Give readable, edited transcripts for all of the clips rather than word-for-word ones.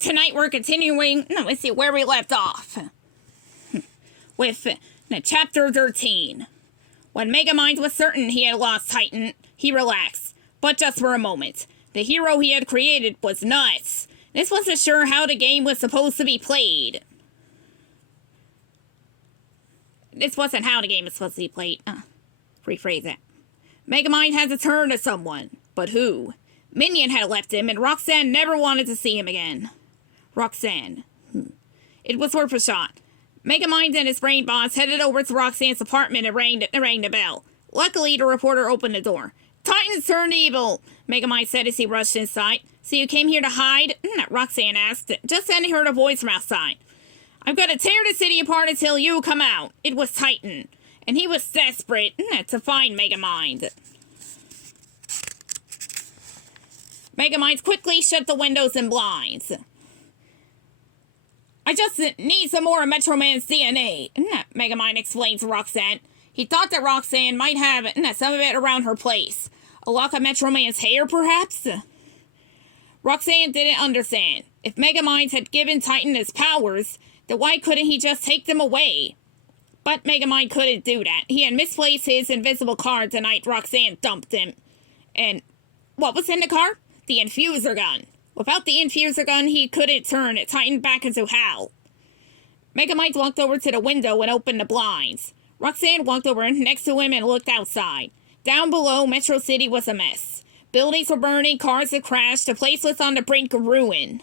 Tonight we're continuing, let's see where we left off. With Chapter 13. When Megamind was certain he had lost Titan, he relaxed. But just for a moment. The hero he had created was nuts. This wasn't sure how the game was supposed to be played. This wasn't how the game was supposed to be played. Rephrase that. Megamind had to turn to someone. But who? Minion had left him, and Roxanne never wanted to see him again. Roxanne. It was worth a shot. Megamind and his brain boss headed over to Roxanne's apartment and rang the bell. Luckily, the reporter opened the door. Titans turned evil, Megamind said as he rushed inside. So you came here to hide? Roxanne asked. Just then he heard a voice from outside. I've got to tear the city apart until you come out. It was Titan. And he was desperate to find Megamind. Megamind quickly shut the windows and blinds. I just need some more of Metro Man's DNA, Megamind explained to Roxanne. He thought that Roxanne might have some of it around her place. A lock of Metro Man's hair, perhaps? Roxanne didn't understand. If Megamind had given Titan his powers, then why couldn't he just take them away? But Megamind couldn't do that. He had misplaced his invisible card the night Roxanne dumped him. And what was in the car? The infuser gun. Without the infuser gun, he couldn't turn Titan back into Hal. Megamind walked over to the window and opened the blinds. Roxanne walked over next to him and looked outside. Down below, Metro City was a mess. Buildings were burning, cars had crashed, the place was on the brink of ruin.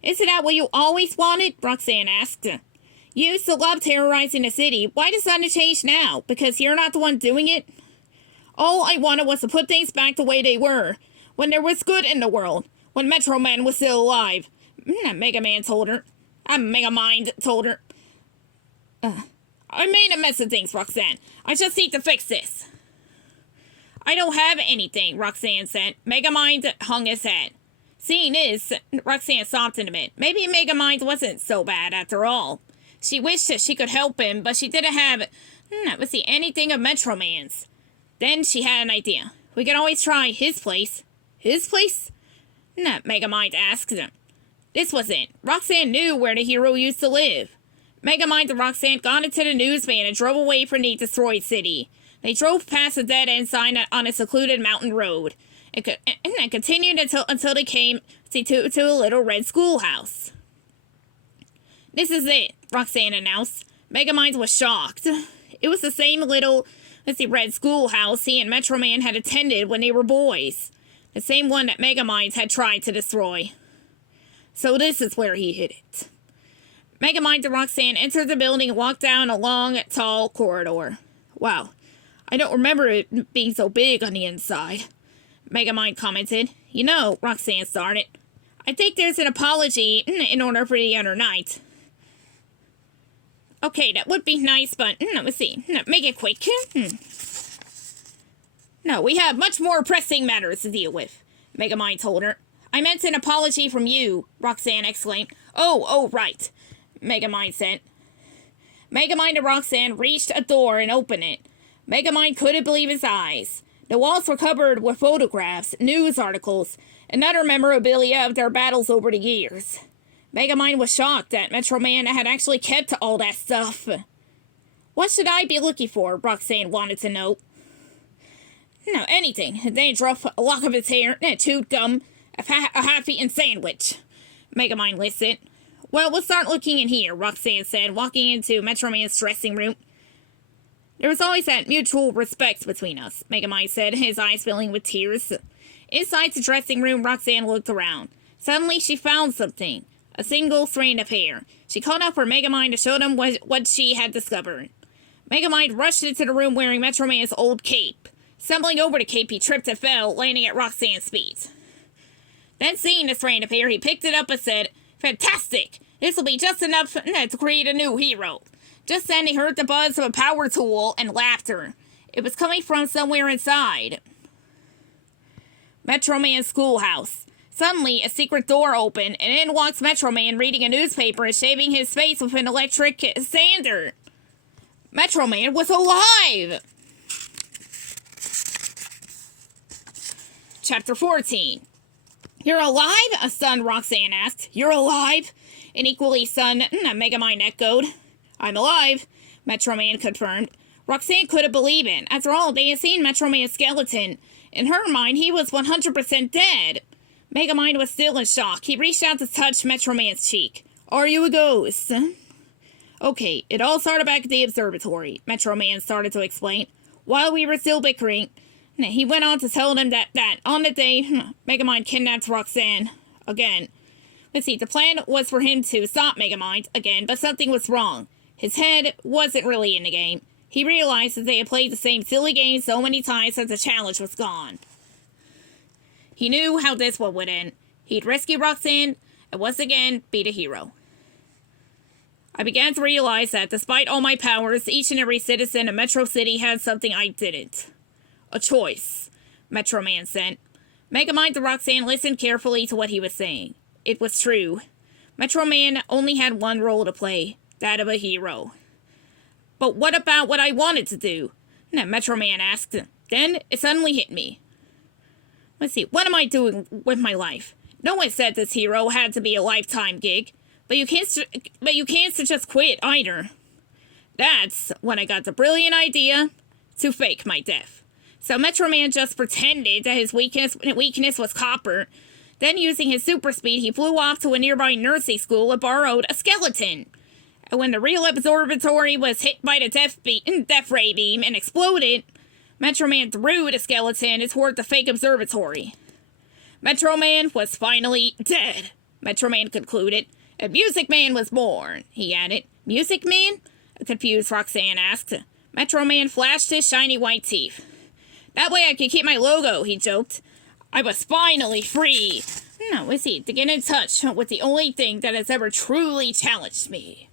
Isn't that what you always wanted? Roxanne asked. You used to love terrorizing the city. Why decide to change now? Because you're not the one doing it? All I wanted was to put things back the way they were, when there was good in the world. When Metro Man was still alive. Megamind told her. I made a mess of things, Roxanne. I just need to fix this. I don't have anything, Roxanne said. Megamind hung his head. Seeing this, Roxanne softened a bit. Maybe Megamind wasn't so bad after all. She wished that she could help him, but she didn't have anything of Metro Man's. Then she had an idea. We could always try his place. His place? Megamind asked him. This was it. Roxanne knew where the hero used to live. Megamind and Roxanne got into the news van and drove away from the destroyed city. They drove past a dead-end sign on a secluded mountain road. And continued until they came to a little red schoolhouse. This is it, Roxanne announced. Megamind was shocked. It was the same little, red schoolhouse he and Metro Man had attended when they were boys. The same one that Megamind had tried to destroy. So this is where he hid it. Megamind and Roxanne entered the building and walked down a long, tall corridor. Wow, I don't remember it being so big on the inside, Megamind commented. You know, Roxanne started. I think there's an apology in order for the other night. Okay, that would be nice, but let's see. Make it quick. No, we have much more pressing matters to deal with, Megamind told her. I meant an apology from you, Roxanne exclaimed. Oh, right, Megamind said. Megamind and Roxanne reached a door and opened it. Megamind couldn't believe his eyes. The walls were covered with photographs, news articles, and other memorabilia of their battles over the years. Megamind was shocked that Metro Man had actually kept all that stuff. What should I be looking for? Roxanne wanted to know. No, anything. A dandruff, a lock of his hair, chewed gum, a half-eaten sandwich. Megamind listed. Well, we'll start looking in here, Roxanne said, walking into Metro Man's dressing room. There was always that mutual respect between us, Megamind said, his eyes filling with tears. Inside the dressing room, Roxanne looked around. Suddenly, she found something. A single strand of hair. She called out for Megamind to show them what she had discovered. Megamind rushed into the room wearing Metro Man's old cape. Stumbling over the cape, he tripped and fell, landing at Roxanne's feet. Then, seeing the strand of hair, he picked it up and said, Fantastic! This will be just enough to create a new hero. Just then, he heard the buzz of a power tool and laughter. It was coming from somewhere inside. Metro Man's schoolhouse. Suddenly, a secret door opened, and in walks Metro Man reading a newspaper and shaving his face with an electric sander. Metro Man was alive! Chapter 14. You're alive? A stunned Roxanne asked. You're alive? An equally stunned Megamind echoed. I'm alive, Metro Man confirmed. Roxanne couldn't believe it. After all, they had seen Metro Man's skeleton. In her mind, he was 100% dead. Megamind was still in shock. He reached out to touch Metro Man's cheek. Are you a ghost? Okay, it all started back at the observatory, Metro Man started to explain. While we were still bickering, he went on to tell them that on the day Megamind kidnapped Roxanne again. Let's see, the plan was for him to stop Megamind again, but something was wrong. His head wasn't really in the game. He realized that they had played the same silly game so many times that the challenge was gone. He knew how this one would end. He'd rescue Roxanne and once again be the hero. I began to realize that despite all my powers, each and every citizen of Metro City had something I didn't. A choice, Metro Man said. Megamind and Roxanne listened carefully to what he was saying. It was true. Metro Man only had one role to play, that of a hero. But what about what I wanted to do? Metro Man asked. Then it suddenly hit me. Let's see, what am I doing with my life? No one said this hero had to be a lifetime gig, but you can't just quit either. That's when I got the brilliant idea to fake my death. So Metro Man just pretended that his weakness was copper. Then, using his super speed, he flew off to a nearby nursing school and borrowed a skeleton. And when the real observatory was hit by the death ray beam and exploded, Metro Man threw the skeleton toward the fake observatory. Metro Man was finally dead, Metro Man concluded. A Music Man was born, he added. Music Man? A confused Roxanne asked. Metro Man flashed his shiny white teeth. That way I could keep my logo, he joked. I was finally free. Let's see, to get in touch with the only thing that has ever truly challenged me.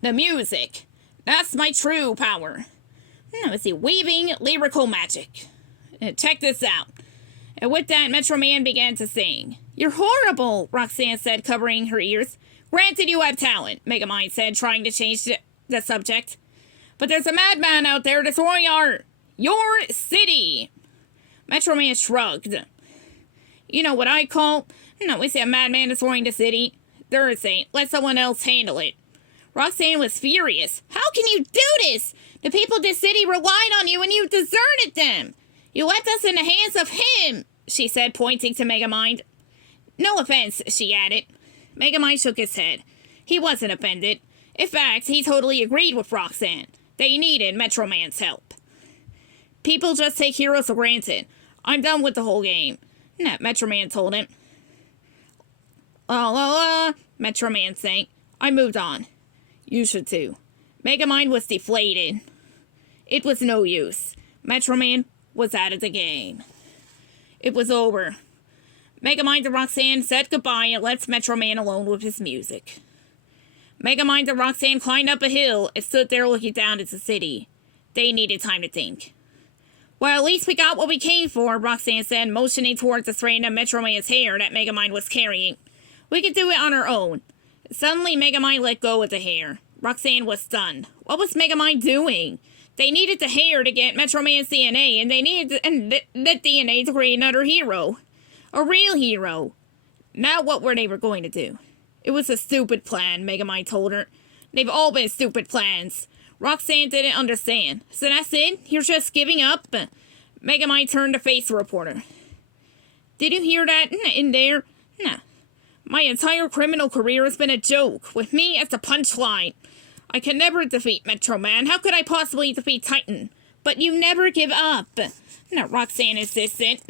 The music. That's my true power. Let's see, weaving lyrical magic. Check this out. And with that, Metro Man began to sing. You're horrible, Roxanne said, covering her ears. Granted you have talent, Megamind said, trying to change the subject. But there's a madman out there destroying your city. Metro Man shrugged. You know what I call? We say a madman destroying the city. There's ain't. Let someone else handle it. Roxanne was furious. How can you do this? The people of this city relied on you and you deserted them. You left us in the hands of him, she said, pointing to Megamind. No offense, she added. Megamind shook his head. He wasn't offended. In fact, he totally agreed with Roxanne. They needed Metro Man's help. People just take heroes for granted. I'm done with the whole game, Metro Man told him. La la la, Metro Man sang. I moved on. You should too. Megamind was deflated. It was no use. Metro Man was out of the game. It was over. Megamind and Roxanne said goodbye and left Metro Man alone with his music. Megamind and Roxanne climbed up a hill and stood there looking down at the city. They needed time to think. Well, at least we got what we came for, Roxanne said, motioning towards the strand of Metro Man's hair that Megamind was carrying. We could do it on our own. Suddenly, Megamind let go of the hair. Roxanne was stunned. What was Megamind doing? They needed the hair to get Metro Man's DNA, and they needed the DNA to create another hero. A real hero. Now what were they going to do? It was a stupid plan, Megamind told her. They've all been stupid plans. Roxanne didn't understand. So that's it? You're just giving up? Megamind turned to face the reporter. Did you hear that in there? Nah. My entire criminal career has been a joke, with me as the punchline. I can never defeat Metro Man. How could I possibly defeat Titan? But you never give up. Roxanne insisted.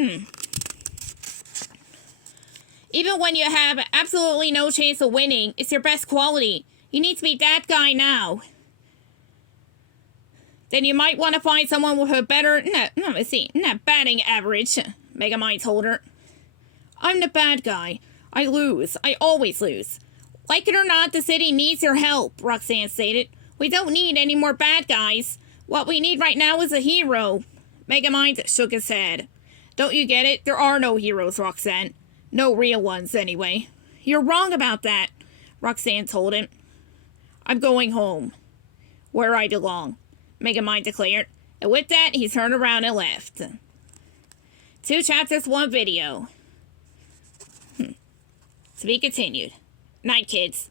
Even when you have absolutely no chance of winning, it's your best quality. You need to be that guy now. Then you might want to find someone with a better, batting average, Megamind told her. I'm the bad guy. I lose. I always lose. Like it or not, the city needs your help, Roxanne stated. We don't need any more bad guys. What we need right now is a hero. Megamind shook his head. Don't you get it? There are no heroes, Roxanne. No real ones, anyway. You're wrong about that, Roxanne told him. I'm going home. Where I belong, Megamind declared. And with that, he turned around and left. 2 chapters, 1 video. To be continued. Night, kids.